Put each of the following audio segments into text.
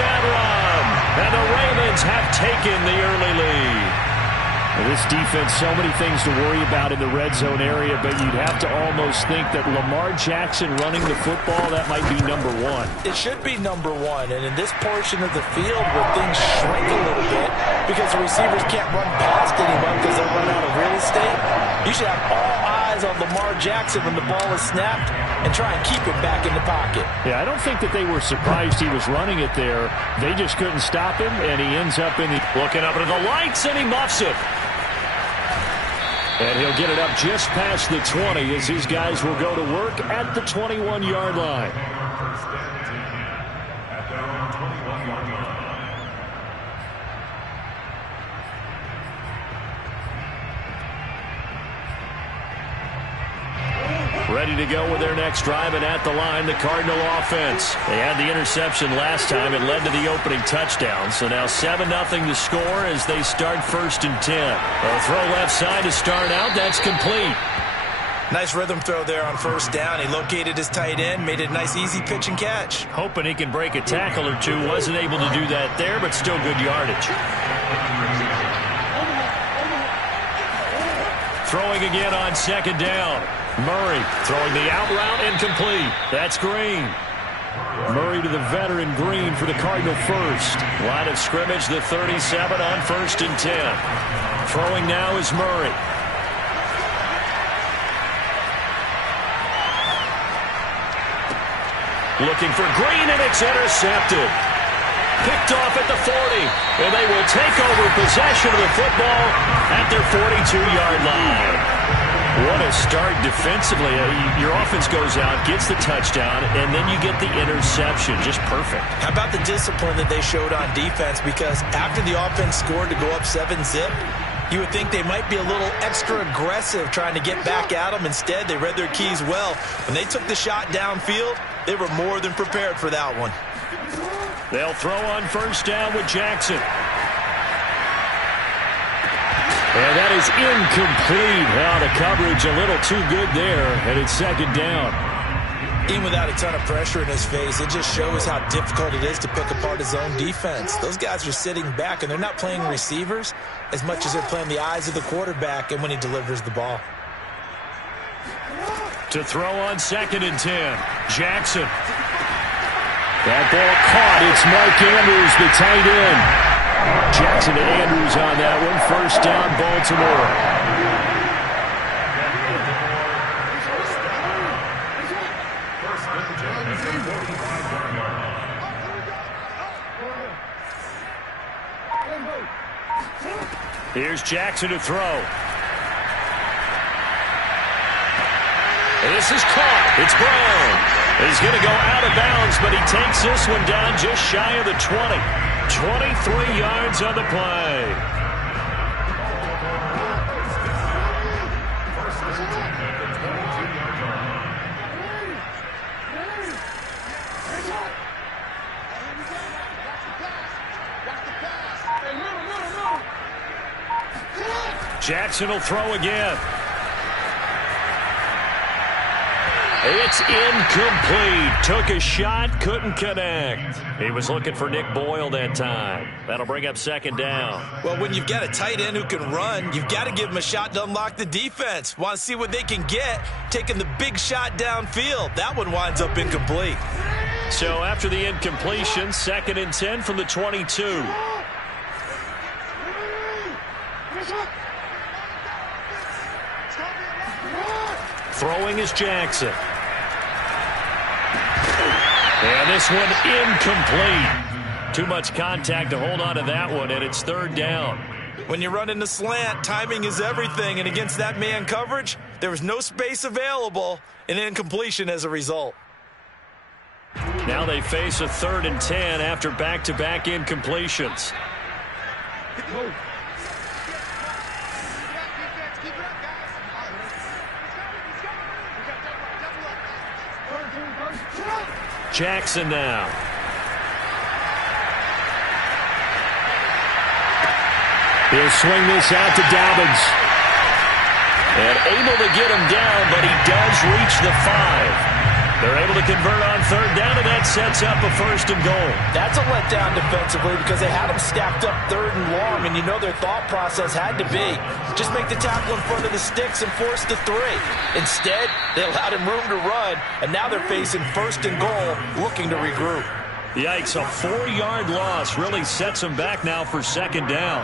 touchdown run. And the Ravens have taken the early lead. This defense, so many things to worry about in the red zone area, but you'd have to almost think that Lamar Jackson running the football, that might be number one. It should be number one, and in this portion of the field where things shrink a little bit because the receivers can't run past anyone because they'll run out of real estate, you should have all eyes on Lamar Jackson when the ball is snapped and try and keep it back in the pocket. Yeah, I don't think that they were surprised he was running it there. They just couldn't stop him, and he ends up in the... Looking up into the lights, and he muffs it. And he'll get it up just past the 20 as his guys will go to work at the 21-yard line. Ready to go with their next drive, and at the line, the Cardinal offense. They had the interception last time. It led to the opening touchdown. So now 7-0 to score as they start 1st and 10. They'll throw left side to start out. That's complete. Nice rhythm throw there on 1st down. He located his tight end, made it a nice easy pitch and catch. Hoping he can break a tackle or two. Wasn't able to do that there, but still good yardage. Throwing again on 2nd down. Murray throwing the out route, incomplete. That's Green. Murray to the veteran Green for the Cardinal first. Line of scrimmage, the 37 on 1st and 10. Throwing now is Murray. Looking for Green, and it's intercepted. Picked off at the 40, and they will take over possession of the football at their 42-yard line. What a start defensively. Your offense goes out, gets the touchdown, and then you get the interception. Just perfect. How about the discipline that they showed on defense? Because after the offense scored to go up 7-zip, you would think they might be a little extra aggressive trying to get back at them. Instead, they read their keys well. When they took the shot downfield, they were more than prepared for that one. They'll throw on 1st down with Jackson. And that is incomplete. Now the coverage a little too good there, and it's 2nd down. Even without a ton of pressure in his face, it just shows how difficult it is to pick apart his own defense. Those guys are sitting back, and they're not playing receivers as much as they're playing the eyes of the quarterback and when he delivers the ball. To throw on 2nd and 10, Jackson. That ball caught. It's Mark Andrews, the tight end. Jackson to Andrews on that one. 1st down, Baltimore. Here's Jackson to throw. This is caught. It's Brown. He's going to go out of bounds, but he takes this one down just shy of the 20. 23 yards on the play. Jackson will throw again. It's incomplete. Took a shot, couldn't connect. He was looking for Nick Boyle that time. That'll bring up 2nd down. Well, when you've got a tight end who can run, you've got to give him a shot to unlock the defense. Want to see what they can get, taking the big shot downfield. That one winds up incomplete. So after the incompletion, 2nd and 10 from the 22. Throwing is Jackson. And this one incomplete. Too much contact to hold on to that one, and it's 3rd down. When you run in the slant, timing is everything, and against that man coverage, there was no space available, and incompletion as a result. Now they face a 3rd and 10 after back-to-back incompletions. Jackson now. He'll swing this out to Dobbins. And able to get him down, but he does reach the 5. They're able to convert on third down, and that sets up a first and goal. That's a letdown defensively because they had them stacked up third and long, and you know their thought process had to be just make the tackle in front of the sticks and force the three. Instead, they allowed him room to run, and now they're facing first and goal, looking to regroup. Yikes, a 4-yard loss really sets them back now for second down.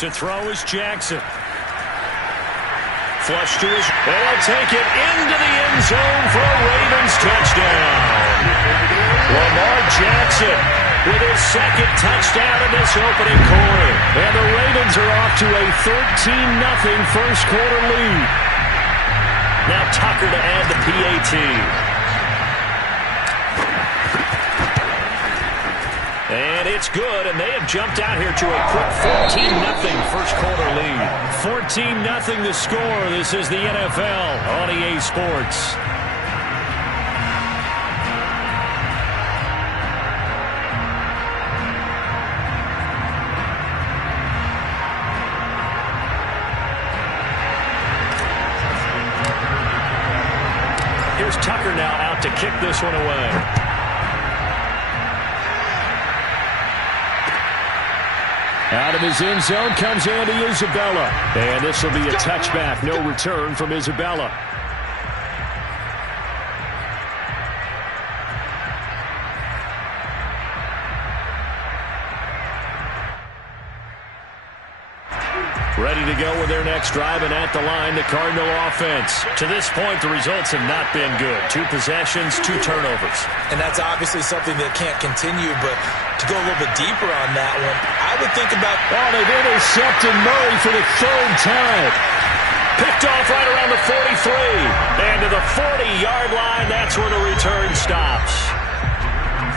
To throw is Jackson. Flush to his, and he'll take it into the end zone for a Ravens touchdown. Lamar Jackson with his second touchdown in this opening quarter. And the Ravens are off to a 13-0 first quarter lead. Now Tucker to add the PAT. And it's good, and they have jumped out here to a quick 14-0 first quarter lead. 14-0 the score. This is the NFL on EA Sports. Here's Tucker now out to kick this one away. Out of his end zone comes Andy Isabella. And this will be a touchback. No return from Isabella. Ready to go with their next drive, and at the line, the Cardinal offense. To this point, the results have not been good. 2 possessions, 2 turnovers. And that's obviously something that can't continue, but to go a little bit deeper on that one, I would think about... Oh, they've intercepted Murray for the 3rd time. Picked off right around the 43. And to the 40-yard line, that's where the return stops.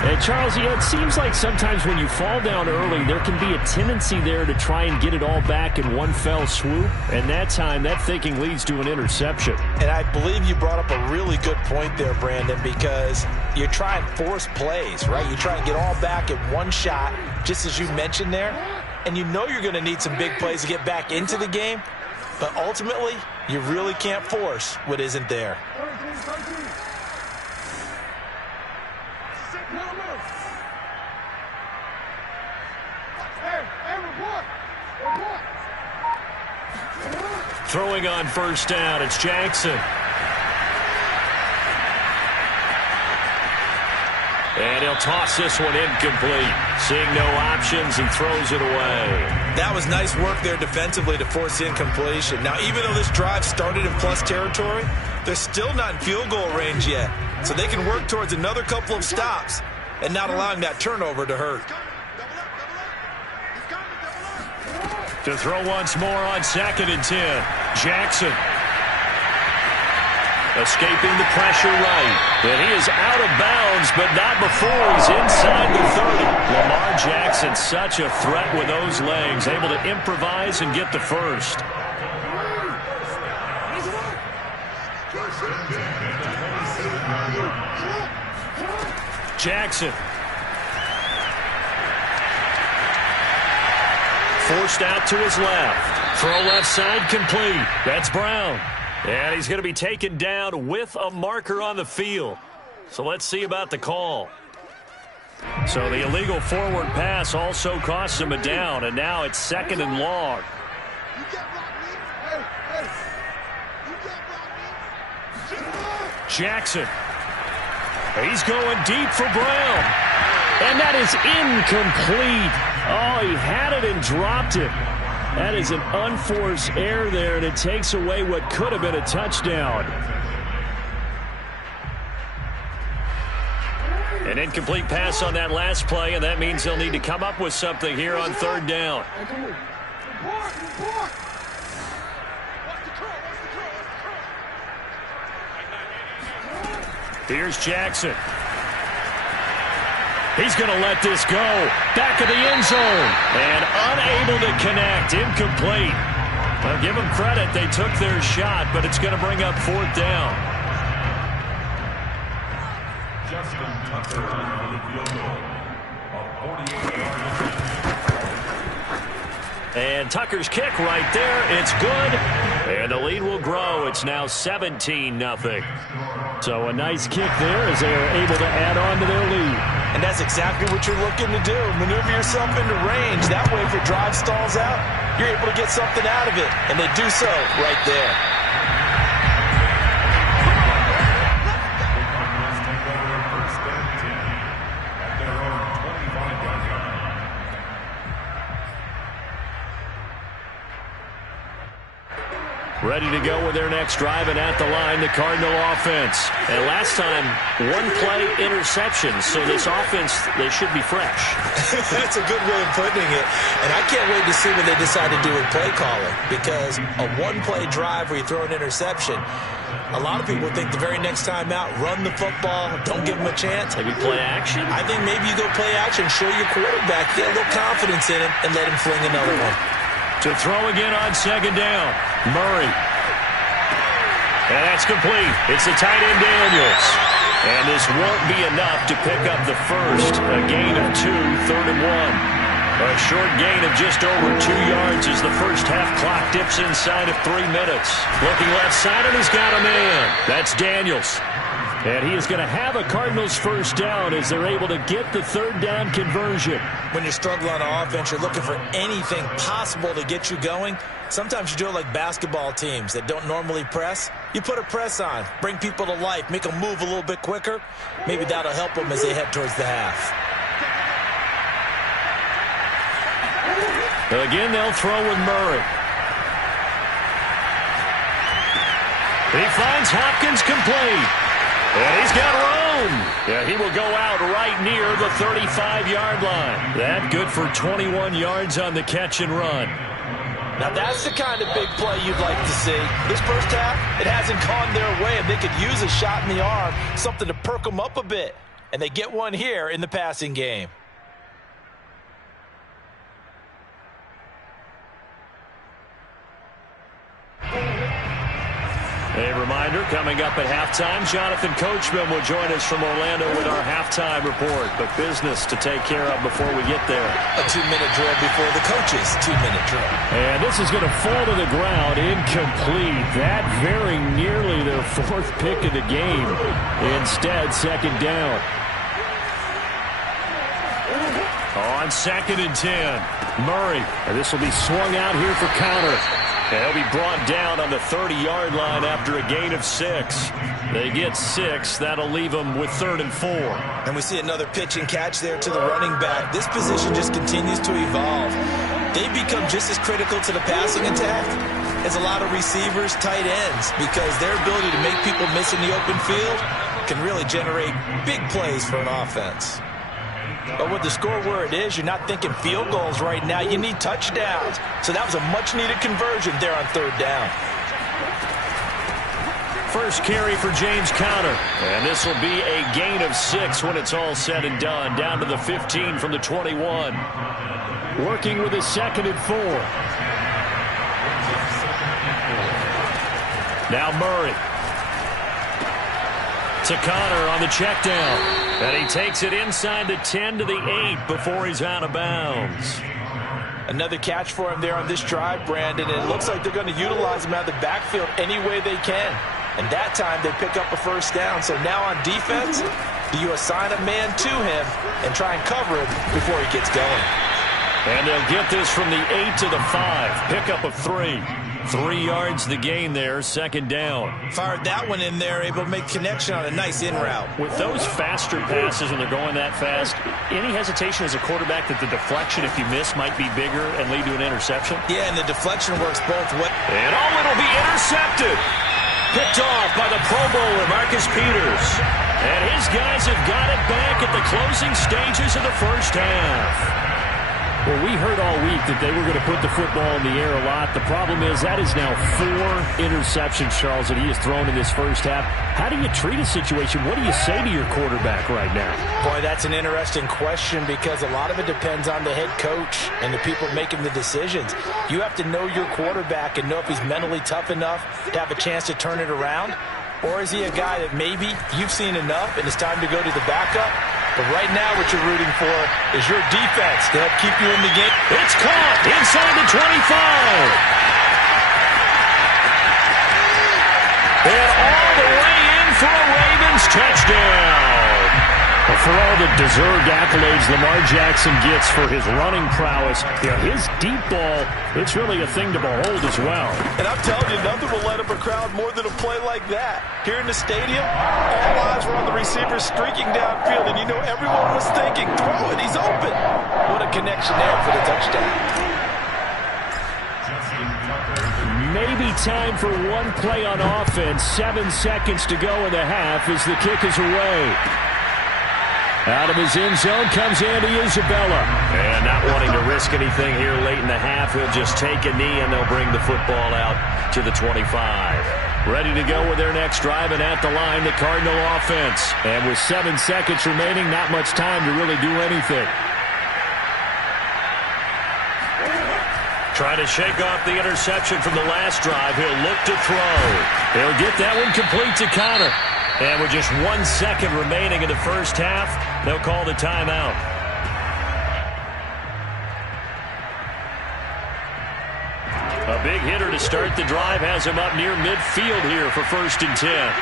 And Charles, it seems like sometimes when you fall down early, there can be a tendency there to try and get it all back in one fell swoop. And that time, that thinking leads to an interception. And I believe you brought up a really good point there, Brandon, because you try and force plays, right? You try and get all back in one shot, just as you mentioned there. And you know you're going to need some big plays to get back into the game. But ultimately, you really can't force what isn't there. Throwing on first down, it's Jackson. And he'll toss this one incomplete. Seeing no options, he throws it away. That was nice work there defensively to force incompletion. Now, even though this drive started in plus territory, they're still not in field goal range yet. So they can work towards another couple of stops and not allowing that turnover to hurt. To throw once more on 2nd and 10. Jackson. Escaping the pressure right. And he is out of bounds, but not before he's inside the 30. Lamar Jackson, such a threat with those legs. Able to improvise and get the first. Jackson. Forced out to his left. Throw left side complete. That's Brown. And he's going to be taken down with a marker on the field. So let's see about the call. So the illegal forward pass also costs him a down, and now it's 2nd and long. Jackson. He's going deep for Brown. And that is incomplete. Oh, he had it and dropped it. That is an unforced error there, and it takes away what could have been a touchdown. An incomplete pass on that last play, and that means they'll need to come up with something here on 3rd down. Here's Jackson. He's going to let this go. Back of the end zone. And unable to connect. Incomplete. Well, give them credit. They took their shot, but it's going to bring up 4th down. Justin Tucker for the field goal of 48 yards. And Tucker's kick right there. It's good. And the lead will grow. It's now 17-0. So a nice kick there as they are able to add on to their lead. And that's exactly what you're looking to do. Maneuver yourself into range. That way, if your drive stalls out, you're able to get something out of it. And they do so right there. Ready to go with their next drive, and at the line, the Cardinal offense. And last time, one-play interception, so this offense, they should be fresh. That's a good way of putting it. And I can't wait to see what they decide to do with play calling, because a one-play drive where you throw an interception, a lot of people think the very next time out, run the football, don't give them a chance. Maybe play action? I think maybe you go play action, show your quarterback, get a little confidence in him, and let him fling another one. To throw again on second down, Murray. And that's complete. It's the tight end Daniels. And this won't be enough to pick up the first. A gain of 2, 3rd and 1. A short gain of just over 2 yards as the first half clock dips inside of 3 minutes. Looking left side, and he's got a man. That's Daniels. And he is going to have a Cardinals first down as they're able to get the 3rd down conversion. When you struggle on offense, you're looking for anything possible to get you going. Sometimes you do it like basketball teams that don't normally press. You put a press on, bring people to life, make them move a little bit quicker. Maybe that'll help them as they head towards the half. Again, they'll throw with Murray. He finds Hopkins complete. And he's got room. Yeah, he will go out right near the 35-yard line. That good for 21 yards on the catch and run. Now that's the kind of big play you'd like to see. This first half, it hasn't gone their way, and they could use a shot in the arm, something to perk them up a bit. And they get one here in the passing game. A reminder, coming up at halftime, Jonathan Coachman will join us from Orlando with our halftime report. But business to take care of before we get there. A 2-minute drill before the coach's 2-minute drill. And this is going to fall to the ground, incomplete. That very nearly their 4th pick of the game. Instead, second down. On 2nd and 10, Murray. And this will be swung out here for counter. And he'll be brought down on the 30-yard line after a gain of 6. They get 6. That'll leave them with 3rd and 4. And we see another pitch and catch there to the running back. This position just continues to evolve. They become just as critical to the passing attack as a lot of receivers, tight ends, because their ability to make people miss in the open field can really generate big plays for an offense. But with the score where it is, you're not thinking field goals right now. You need touchdowns. So that was a much-needed conversion there on 3rd down. First carry for James Conner. And this will be a gain of 6 when it's all said and done. Down to the 15 from the 21. Working with his 2nd and 4. Now Murray. To Conner on the check down. And he takes it inside the 10 to the 8 before he's out of bounds. Another catch for him there on this drive, Brandon. And it looks like they're going to utilize him out of the backfield any way they can. And that time they pick up a first down. So now on defense, do you assign a man to him and try and cover him before he gets going? And they'll get this from the 8 to the 5. Pickup of 3. 3 yards the gain there, second down. Fired that one in there, able to make connection on a nice in route. With those faster passes when they're going that fast, any hesitation as a quarterback that the deflection, if you miss, might be bigger and lead to an interception? Yeah, and the deflection works both ways. And it'll be intercepted. Picked off by the Pro Bowler, Marcus Peters. And his guys have got it back at the closing stages of the first half. Well, we heard all week that they were going to put the football in the air a lot. The problem is that is now 4 interceptions, Charles, that he has thrown in this first half. How do you treat a situation? What do you say to your quarterback right now? Boy, that's an interesting question because a lot of it depends on the head coach and the people making the decisions. You have to know your quarterback and know if he's mentally tough enough to have a chance to turn it around. Or is he a guy that maybe you've seen enough and it's time to go to the backup? But right now what you're rooting for is your defense to help keep you in the game. It's caught inside the 25. And all the way in for a Ravens touchdown. Well, for all the deserved accolades Lamar Jackson gets for his running prowess, his deep ball, it's really a thing to behold as well. And I'm telling you, nothing will light up a crowd more than a play like that. Here in the stadium, all eyes were on the receiver streaking downfield, and you know everyone was thinking, throw it, he's open. What a connection there for the touchdown. Maybe time for one play on offense. 7 seconds to go in the half as the kick is away. Out of his end zone comes Andy Isabella. And not wanting to risk anything here late in the half, he'll just take a knee and they'll bring the football out to the 25. Ready to go with their next drive, and at the line, the Cardinal offense. And with 7 seconds remaining, not much time to really do anything. Trying to shake off the interception from the last drive. He'll look to throw. He'll get that one complete to Connor. And with just 1 second remaining in the first half, they'll call the timeout. A big hitter to start the drive has him up near midfield here for 1st and 10.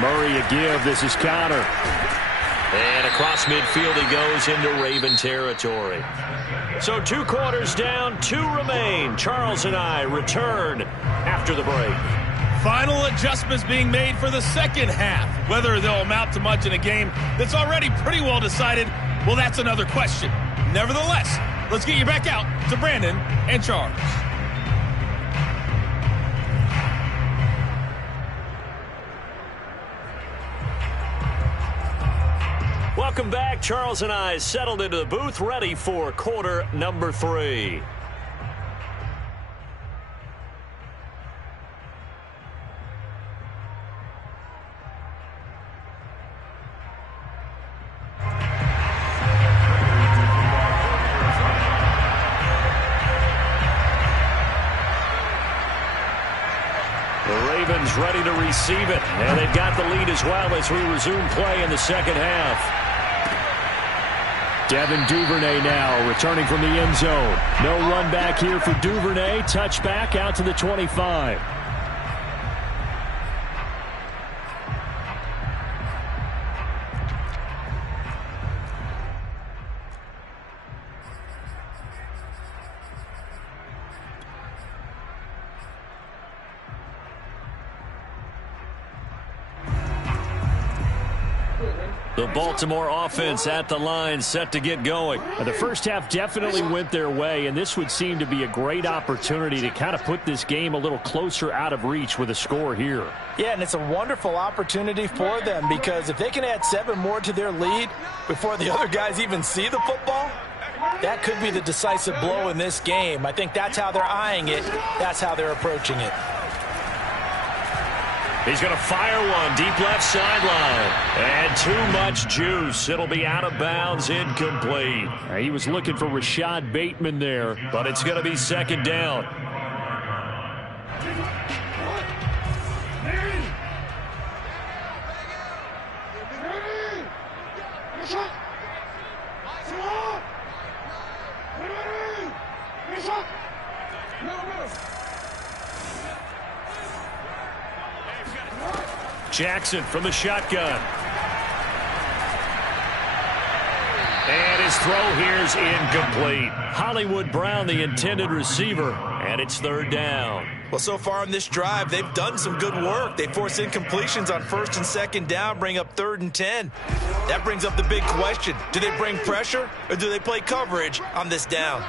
Murray a give. This is Connor. And across midfield he goes into Raven territory. So 2 quarters down, 2 remain. Charles and I return after the break. Final adjustments being made for the second half. Whether they'll amount to much in a game that's already pretty well decided, well, that's another question. Nevertheless, let's get you back out to Brandon and Charles. Welcome back. Charles and I settled into the booth, ready for quarter number 3. The Ravens ready to receive it, and they've got the lead as well as we resume play in the second half. Devin Duvernay now returning from the end zone. No run back here for Duvernay. Touchback out to the 25. The Baltimore offense at the line, set to get going. The first half definitely went their way, and this would seem to be a great opportunity to kind of put this game a little closer out of reach with a score here. Yeah, and it's a wonderful opportunity for them, because if they can add 7 more to their lead before the other guys even see the football, that could be the decisive blow in this game. I think that's how they're eyeing it. That's how they're approaching it. He's going to fire one deep left sideline. And too much juice. It'll be out of bounds, incomplete. He was looking for Rashad Bateman there, but it's going to be second down. Jackson from the shotgun. And his throw here is incomplete. Hollywood Brown, the intended receiver, and it's third down. Well, so far on this drive, they've done some good work. They force incompletions on first and second down, bring up 3rd and 10. That brings up the big question. Do they bring pressure, or do they play coverage on this down?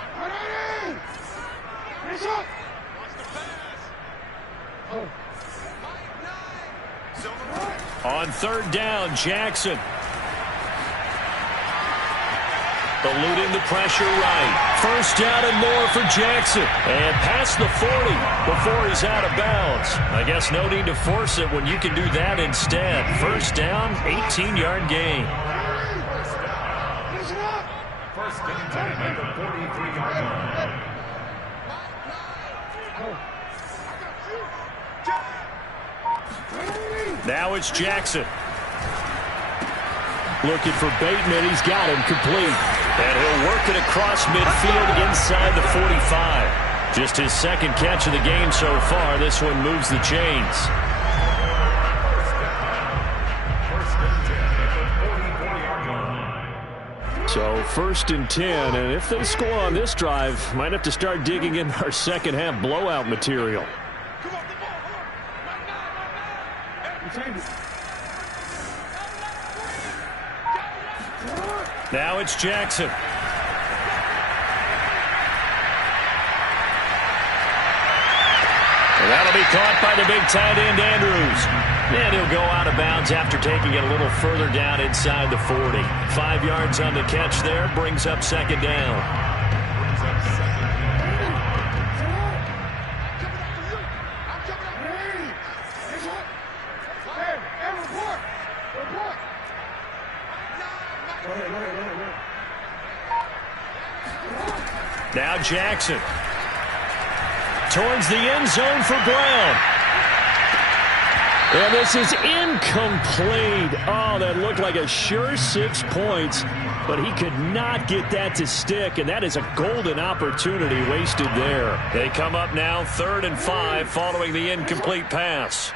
On third down, Jackson. Eluding the pressure right. First down and more for Jackson. And past the 40 before he's out of bounds. I guess no need to force it when you can do that instead. First down, 18-yard gain. First and 10 at the 43-yard line. Now it's Jackson. Looking for Bateman. He's got him complete. And he'll work it across midfield inside the 45. Just his second catch of the game so far. This one moves the chains. So 1st and 10, and if they score on this drive, might have to start digging in our second half blowout material. Now it's Jackson. And that'll be caught by the big tight end, Andrews. And he'll go out of bounds after taking it a little further down inside the 40. 5 yards on the catch there, brings up second down. Now Jackson. Towards the end zone for Brown. And this is incomplete. Oh, that looked like a sure 6 points, but he could not get that to stick, and that is a golden opportunity wasted there. They come up now 3rd and 5 following the incomplete pass.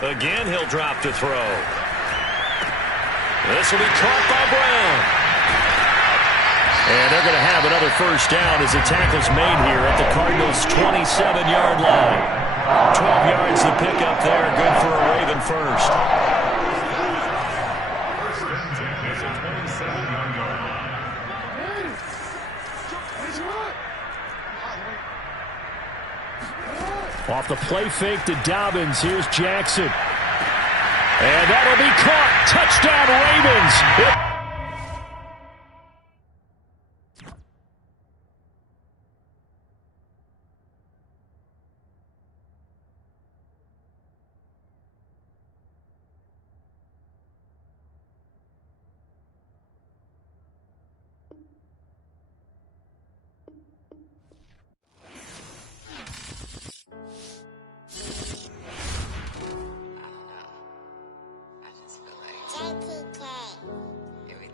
Again, he'll drop to throw. This will be caught by Brown. And they're going to have another first down as the tackle's made here at the Cardinals' 27-yard line. 12 yards to pick up there. Good for a Raven first. Off the play fake to Dobbins. Here's Jackson. And that'll be caught. Touchdown, Ravens.